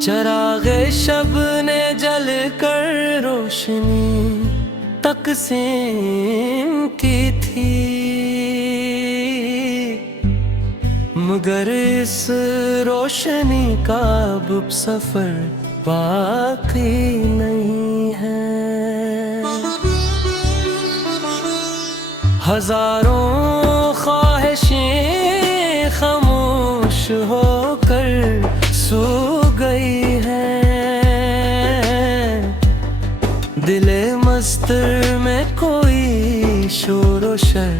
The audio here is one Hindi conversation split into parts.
चरागे शब ने जल कर रोशनी तकसीम की थी, मगर इस रोशनी का अब सफर बाकी नहीं है। हजारों ख्वाहिशें खामोश होकर सो गई है, दिले मस्तर में कोई शोर व शर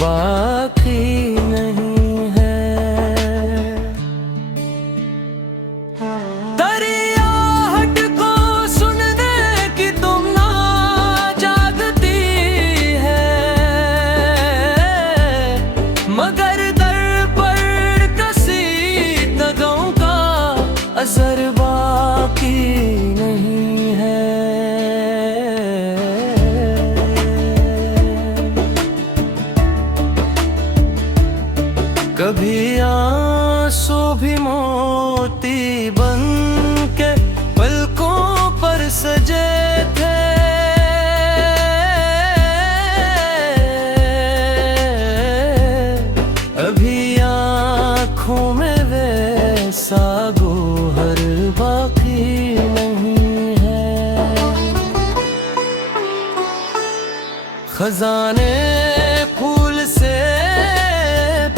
बाकी नहीं है। दरियाहट को सुनने की तुम ना जागती है, मगर दर पर कसी तगों का असर बाकी नहीं है। कभी आंसू भी मोती बन के पलकों पर सजे थे, अभी आँखों में वैसा गोहर बाकी नहीं है। खजाने फूल से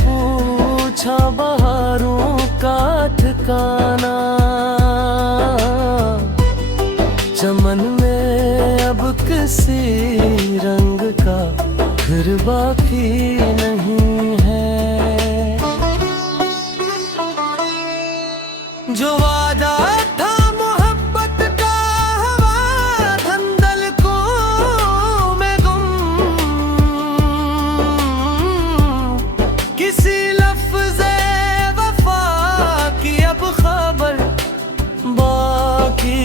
पूछा बहारों का ठिकाना, चमन में अब किसी रंग का घर बाकी नहीं है। जो वादा था मोहब्बत का हवा धंधल को में गुम, किसी लफ्ज़े वफा की अब खबर बाकी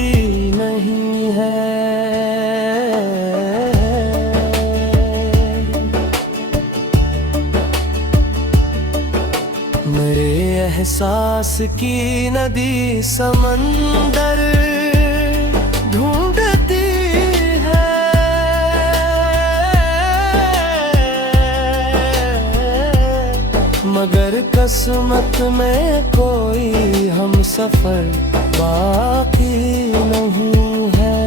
नहीं है। मेरे एहसास की नदी समंदर ढूंढती है, मगर किस्मत में कोई हम सफर बाकी नहीं है।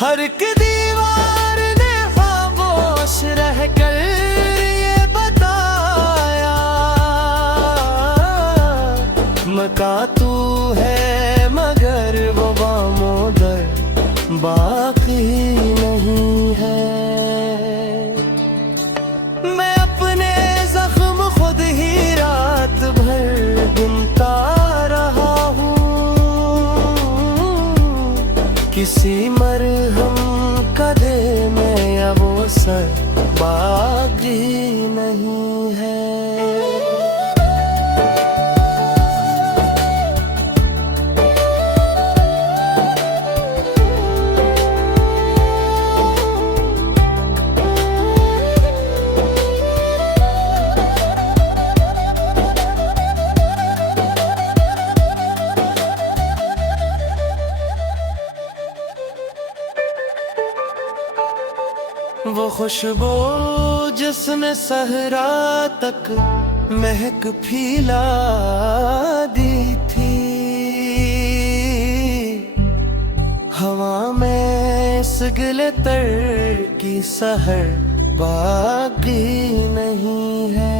हर एक दीवार ने खामोश रहकर ये बताया, मका तू है मगर वो बामोदर बाकी नहीं है। मैं अपने जख्म खुद ही रात भर बुनता रहा हूँ, किसी मरहम का दे में या वो सर बाकी नहीं है। वो खुशबू जिसने सहरा तक महक फैला दी थी, हवा में इस गिले तर की सहर बाकी नहीं है।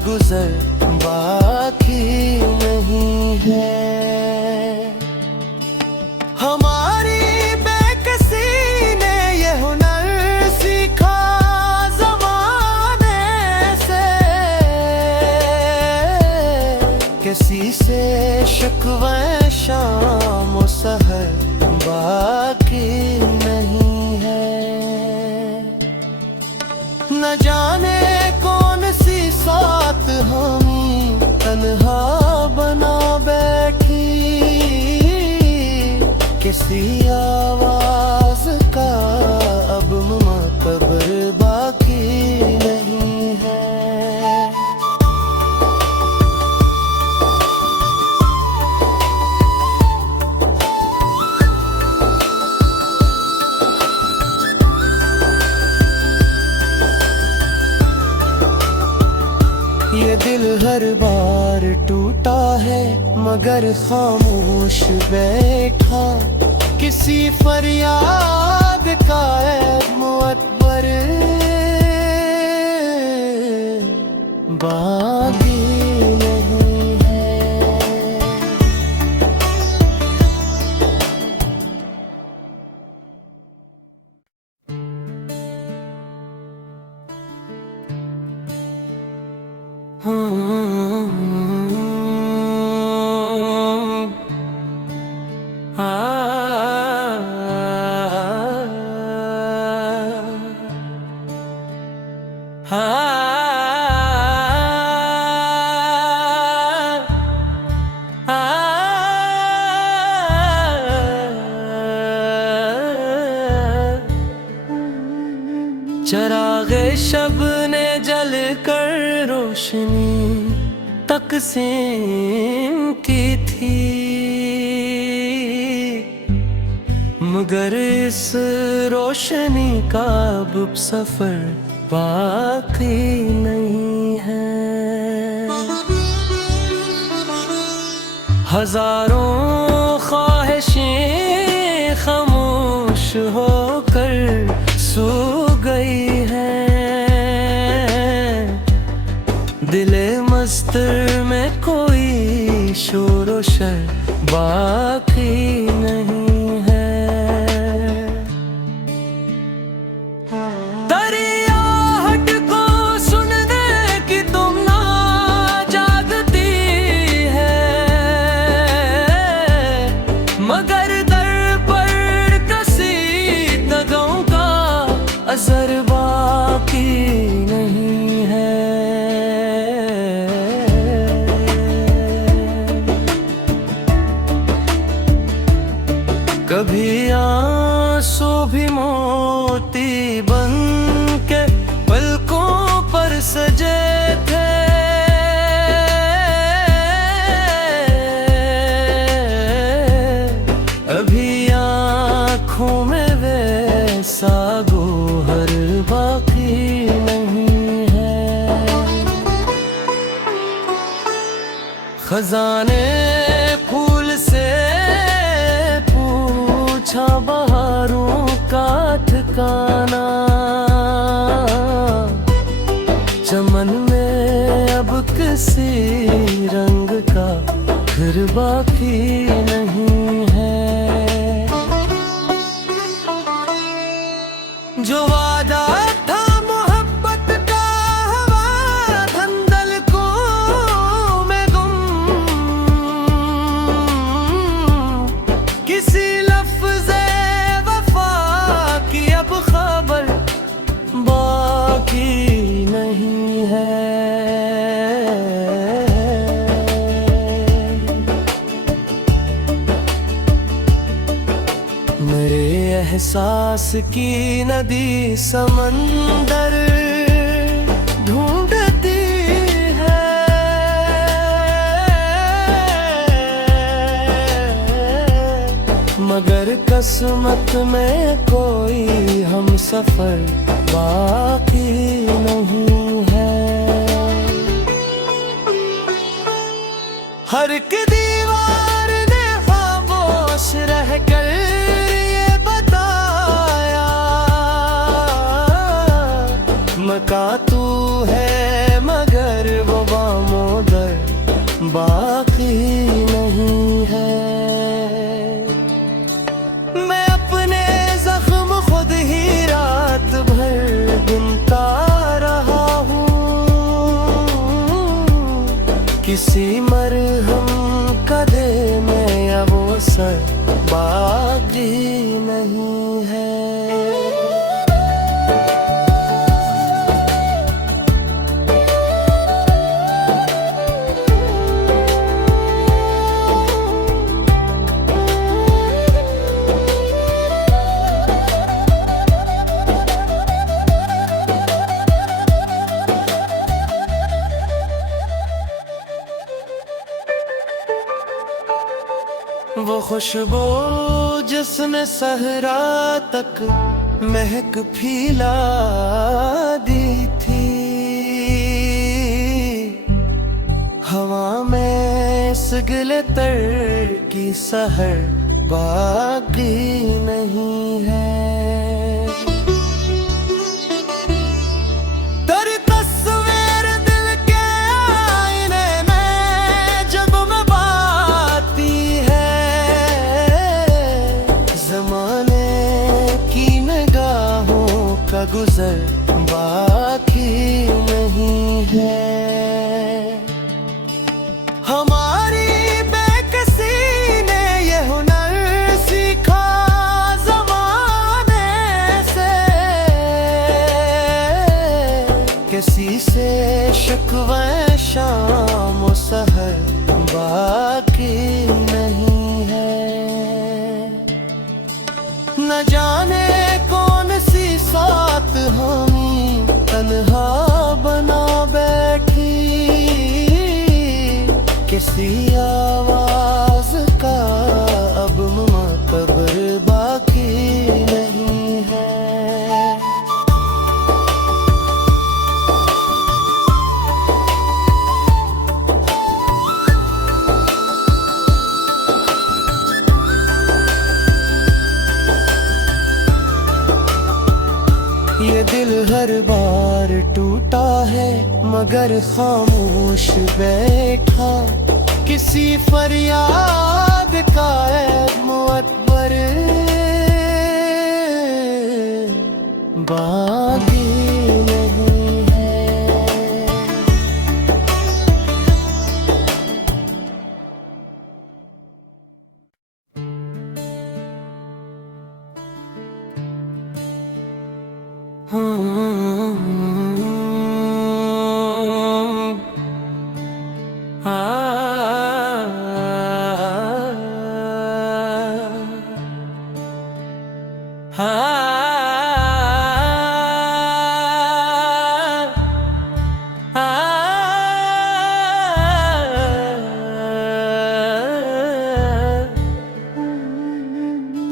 गुजर बाकी नहीं है। शिकवे शाम और सहर बाकी नहीं है। न जाने कौन सी सात हमी तन्हा बना बैठी, किसी आवाज का अब मुतबर बाकी नहीं है। ये दिल हर बार टूटा है मगर खामोश बैठा, किसी फरियाद का मुअत्बर बाकी नहीं है। चरागे शब ने जल कर रोशनी तकसीम की थी, मगर इस रोशनी का अब सफर बाकी नहीं है। हजारों ख्वाहिशें खामोश होकर सो गई है, दिले मस्तर में कोई शोर व शर बाकी नहीं है। दरियाहट को सुनने की तुम ना जागती है, मगर दर पर कसी दगों का असर बाकी नहीं है। कभी आंसू भी मोती बन के पलकों पर सजे थे, अभी आँखों में वैसा गोहर बाकी नहीं है। खजाने फूल से पूछा बहारों का ठिकाना, चमन में अब किसी रंग का फिर बाकी नहीं है। जो वादा था मोहब्बत का हवा धंधल को में गुम, किसी लफ्ज़े वफा की अब खबर बाकी नहीं है। मेरे एहसास की नदी समंदर ढूंढती है, मगर किस्मत में कोई हम सफर बाकी नहीं है। हर एक दीवार ने खामोश रहकर मका तू है मगर वो बामोदर बाकी नहीं है। मैं अपने जख्म खुद ही रात भर गिनता रहा हूँ, किसी मरहम का दे बाकी नहीं है। वो खुशबू जिसने सहरा तक महक फैला दी थी, हवा में इस गिले तर की सहर बाकी नहीं है। तेरी तस्वीर दिल के आईने में जब मैं बाती है, ज़माने की निगाहों का गुज़र बाकी नहीं है। हमारी बेकसी ने ये हुनर सीखा ज़माने से, किसी से शिकवे शाम और सहर बाकी नहीं है। न जाने कौन सी सात हमी तन्हा बना बैठी, किसी आवाज का अब मुक़ब्र बाकी नहीं है। ये दिल हर बार टूटा है मगर खामोश बैठा, किसी फरियाद का मुअत्बर बाकी नहीं है।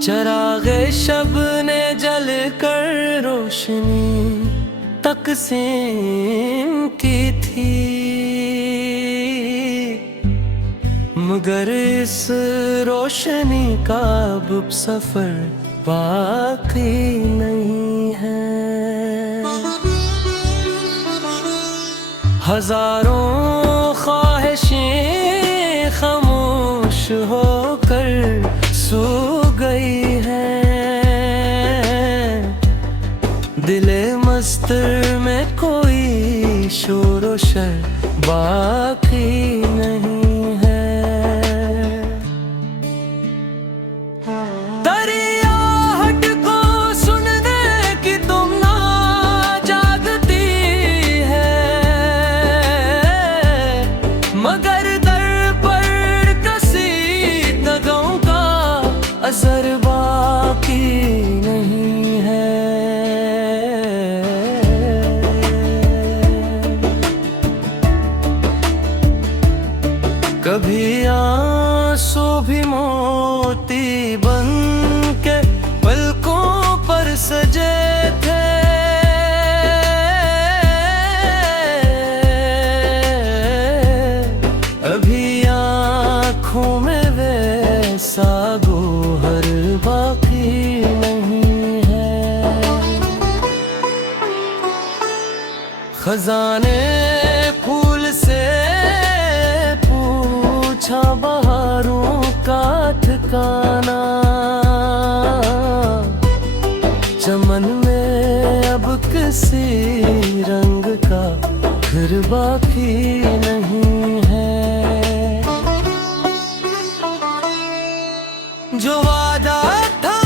चरागे शब ने जल कर रोशनी तकसीम की थी, मगर इस रोशनी का अब सफर बाकी नहीं है। हजारों ख्वाहिशें खामोश होकर सो गई है, दिले मस्तर में कोई शोर व शर बाकी नहीं है। दरियाहट को सुनने की तुम ना जागती है, मगर दर पर कसीदों का असर बाकी नहीं है। कभी आंसू भी मोती बन के पलकों पर सजे थे, अभी आँखों में वैसा गोहर बाकी नहीं है। खजाने फूल से पूछा बहारों का ठिकाना, चमन में अब किसी रंग का फिर बाकी नहीं है। जो वादा था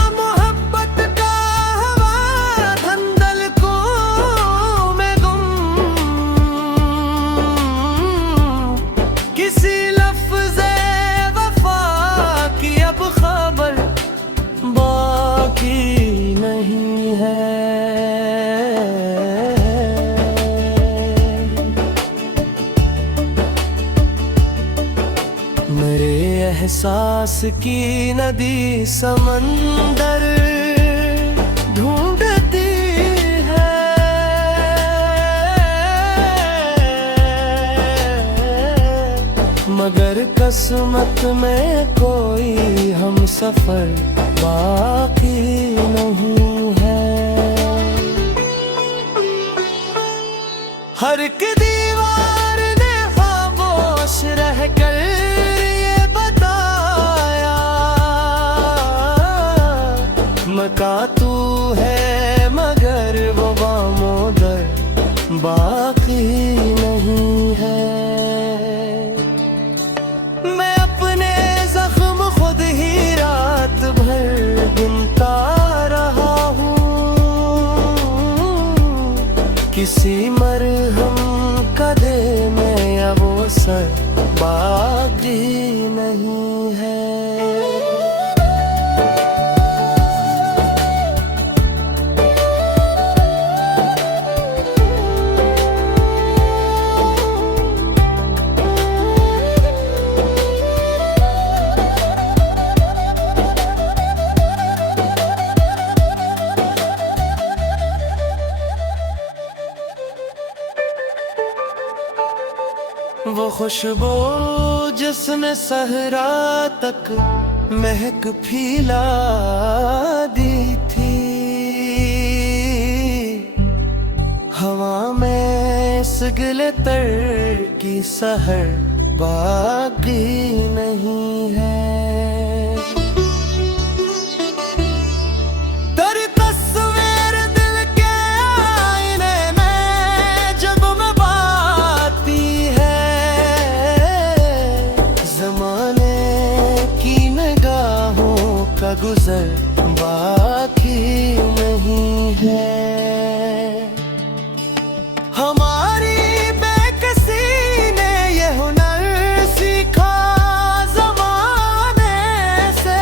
एहसास की नदी समंदर ढूंढती है, मगर किस्मत में कोई हम सफर बाकी नहीं है। हर एक दीवार ने खामोश रहकर ये बताया, मका तू है मगर वो बामोदर बाकी नहीं है। मैं अपने जख्म खुद ही रात भर गिनता रहा हूँ, किसी मरहम का देने या वो सर बाकी नहीं है। वो खुशबू जिसने सहरा तक महक फैला दी थी, हवा में इस गिले तर की सहर बाकी नहीं है। गुजर बाकी नहीं है। हमारी बेकसी ने ये हुनर सीखा ज़माने से,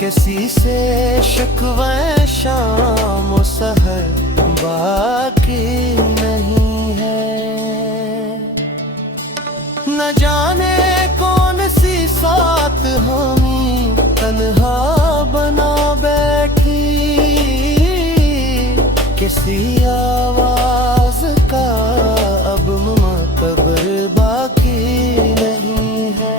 किसी से शिकवे शाम और सहर बाकी नहीं है। न जाने कौन सी साथ हमी तन्हा बना बैठी, किसी आवाज का अब मुतबर बाकी नहीं है।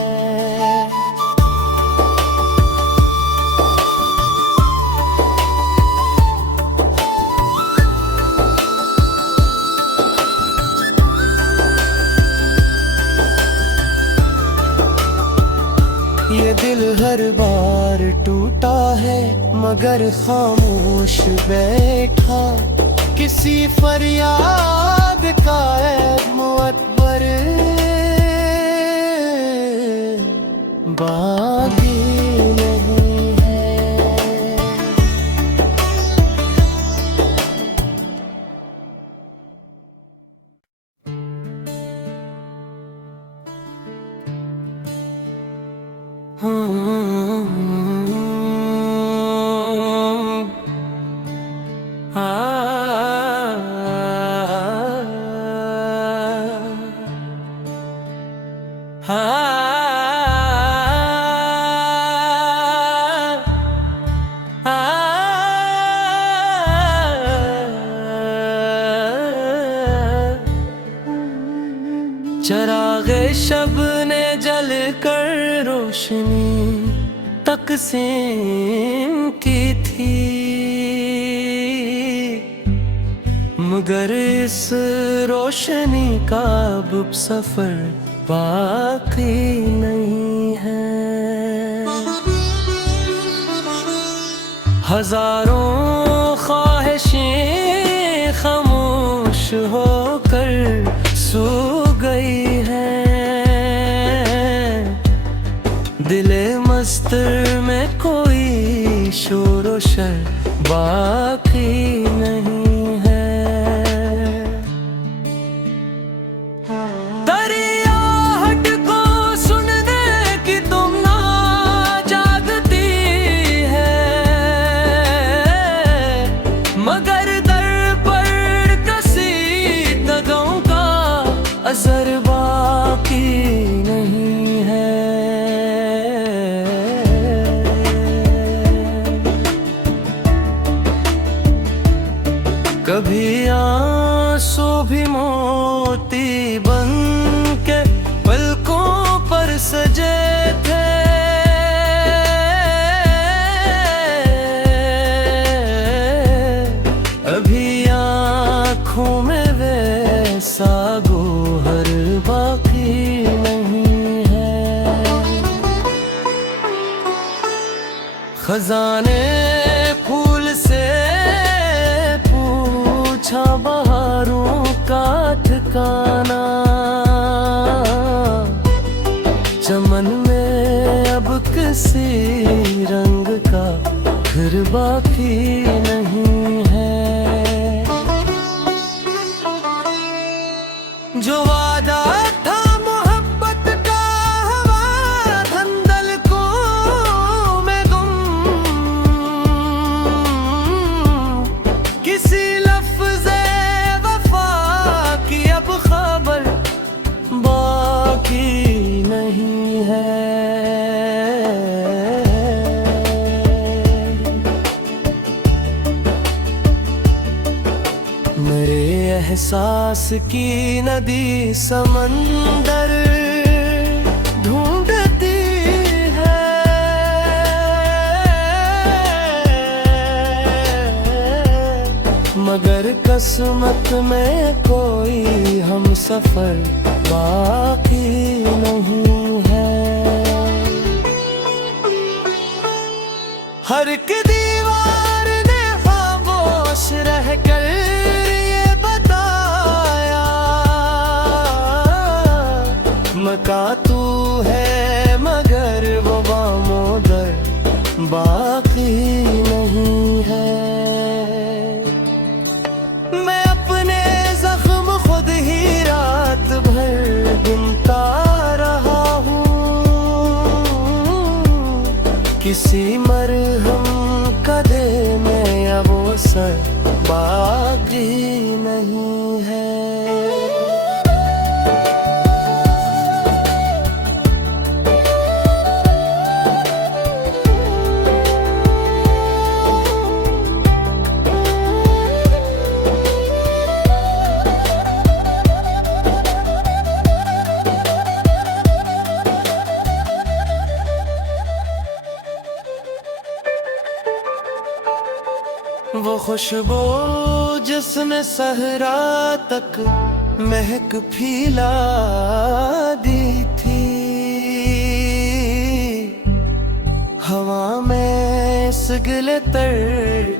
ये दिल हर बार टूटा है मगर खामोश बैठा, किसी फरियाद का मुअत्बर बाकी नहीं है। चरागे शब ने जल कर रोशनी तकसीम की थी, मगर इस रोशनी का अब सफर बाकी नहीं है। हजारों ख्वाहिशें खामोश होकर सो गई है, दिले मस्तर में कोई शोर व शर बाकी नहीं है। दरियाहट को सुनने की तुम ना जागती है, मगर दर पर कसी दगों का असर बाकी नहीं। भी मोती बन के पलकों पर सजे थे। अभी आँखों में वैसा गोहर बाकी नहीं है। खजाने फूल से पूछा बहारों का ठिकाना। चमन में अब किसी रंग का घर बाकी नहीं है। जो वादा था मोहब्बत का हवा धंधल को में गुम। किसी लफ्ज़े वफा की अब खबर बाकी नहीं है। मेरे एहसास की नदी समंदर ढूंढती है। मगर किस्मत में कोई हम सफर बाकी नहीं है। हर एक दीवार ने खामोश रह कर ये बताया। मका तू है मगर वो बामोदर बाकी नहीं है। मैं अपने जख्म खुद ही रात भर गिनता रहा हूँ। किसी मरहम का देने अब वो सर बाकी नहीं है। वो खुशबू जिसने सहरा तक महक फैला दी थी। हवा में इस गिले तर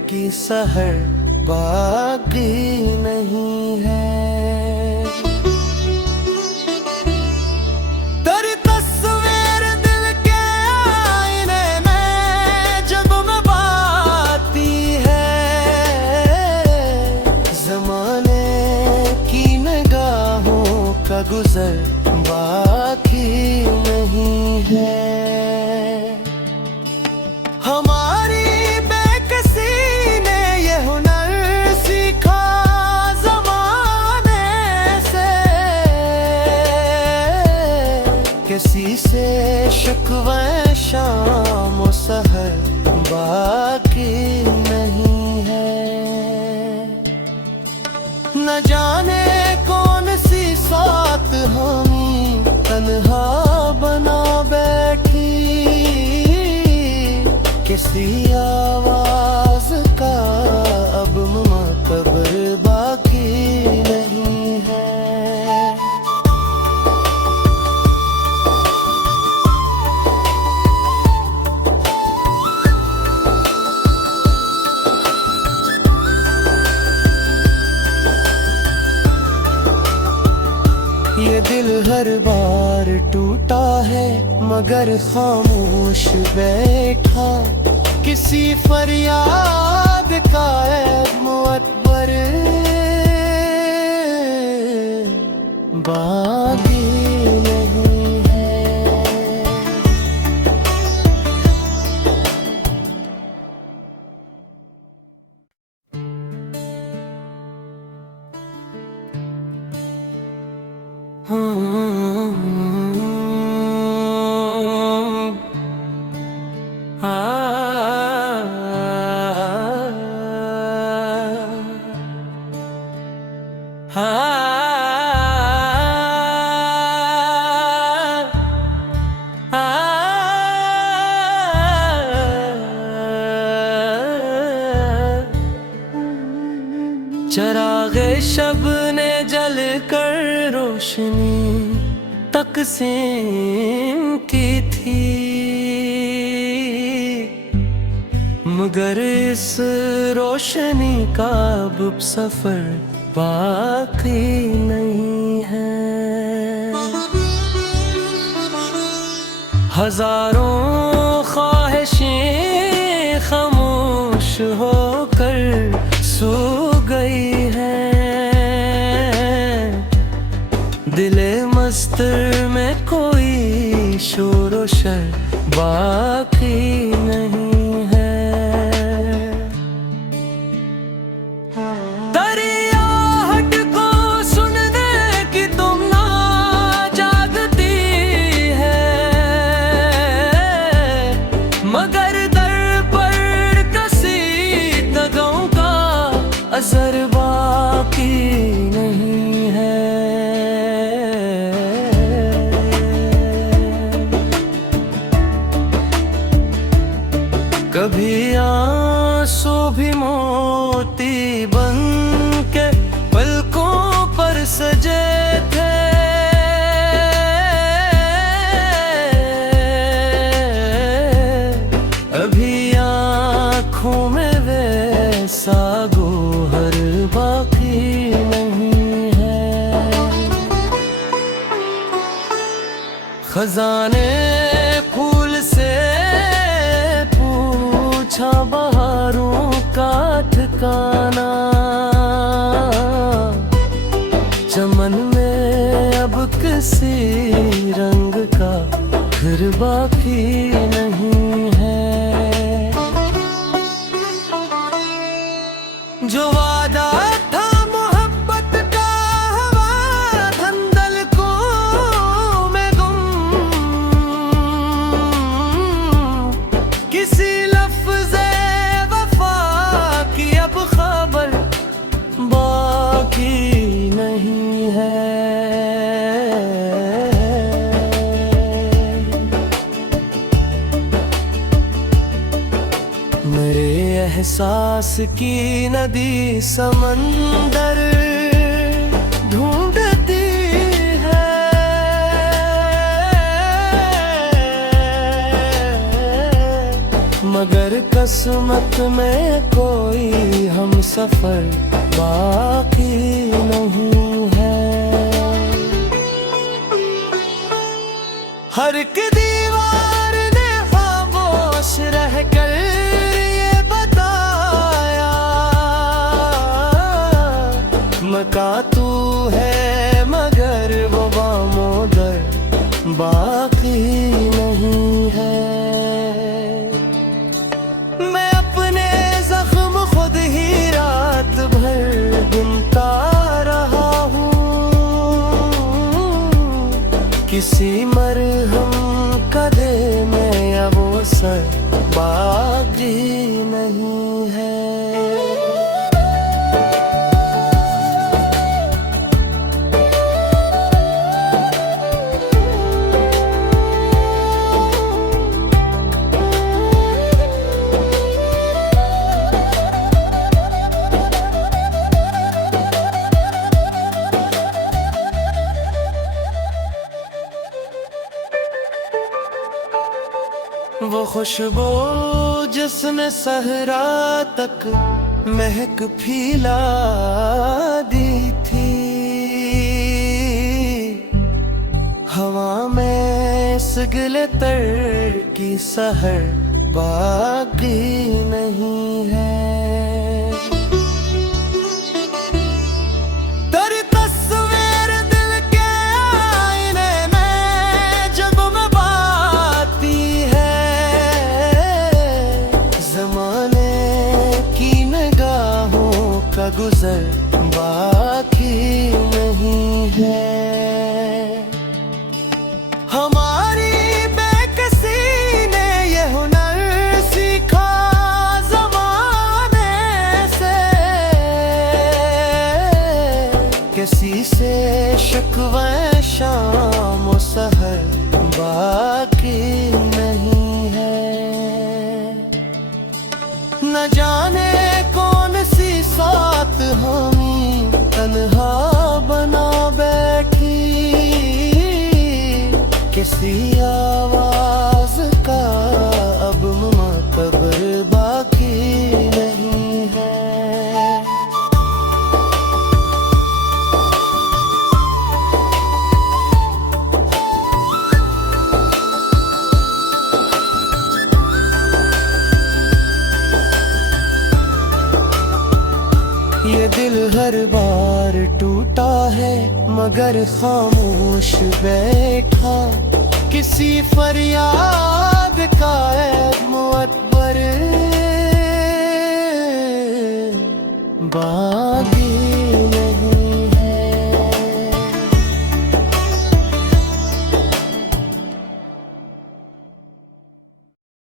की सहर बाकी नहीं है। तेरी तस्वीर दिल के आईने में जब मैं बाती है। ज़माने की निगाहों का गुज़र बाकी नहीं है। हमारी बेकसी ने ये हुनर सीखा ज़माने से। किसी से शिकवे शाम और सहर बाकी नहीं है। न जाने कौन सी सात हामी तन्हा बना बैठी। किसी आवाज का अब मुतबर बाकी नहीं है। ये दिल हर बार टूटा है मगर खामोश बैठा। किसी फरियाद का मुअत्बर बाकी नहीं है। हाँ कर रोशनी तकसीम की थी, मगर इस रोशनी का अब सफर बाकी नहीं है। हजारों ख्वाहिशें खामोश होकर सो गई है, दिले मस्तर में कोई शोर व शर बाकी नहीं है। दरियाहट को सुनने की तुम ना जागती है, मगर दर पर कसी तगों का असर बाकी नहीं है। कभी आंसू भी मोती बन के पलकों पर सजे थे, अभी आँखों में वैसा गोहर बाकी नहीं है। खजाने फूल से पूछा बहारों का ठिकाना, चमन में अब किसी रंग का घर बाकी नहीं है। जो वादा था मोहब्बत का हवा धंधल को में गुम, किसी लफ्ज़े वफा की अब खबर बाकी नहीं है। मेरे एहसास की नदी समंदर ढूंढती है, मगर किस्मत में कोई हम सफर बाकी नहीं है। हर एक दीवार ने खामोश रहकर ये बताया, मका तू है मगर वो बामोदर बाकी नहीं है। मैं अपने जख्म खुद ही रात भर ढूंढता रहा हूँ, किसी मरहम का दे में अब वो सर बाकी नहीं है। वो खुशबू जिसने सहरा तक महक फैला दी थी, हवा में सगले तर की सहर बाकी नहीं है। गुजर बाकी नहीं है। हमारी बेकसी ने ये हुनर सीखा ज़माने से, किसी से शिकवे शाम और सहर बाकी नहीं है। न जाने कौन सी साथ हमें तन्हा बना किसी आवाज का अब मुतबर बाकी नहीं है। ये दिल हर बार टूटा है मगर खामोश बैठा, किसी फरियाद का ऐब मुअत्बर बाकी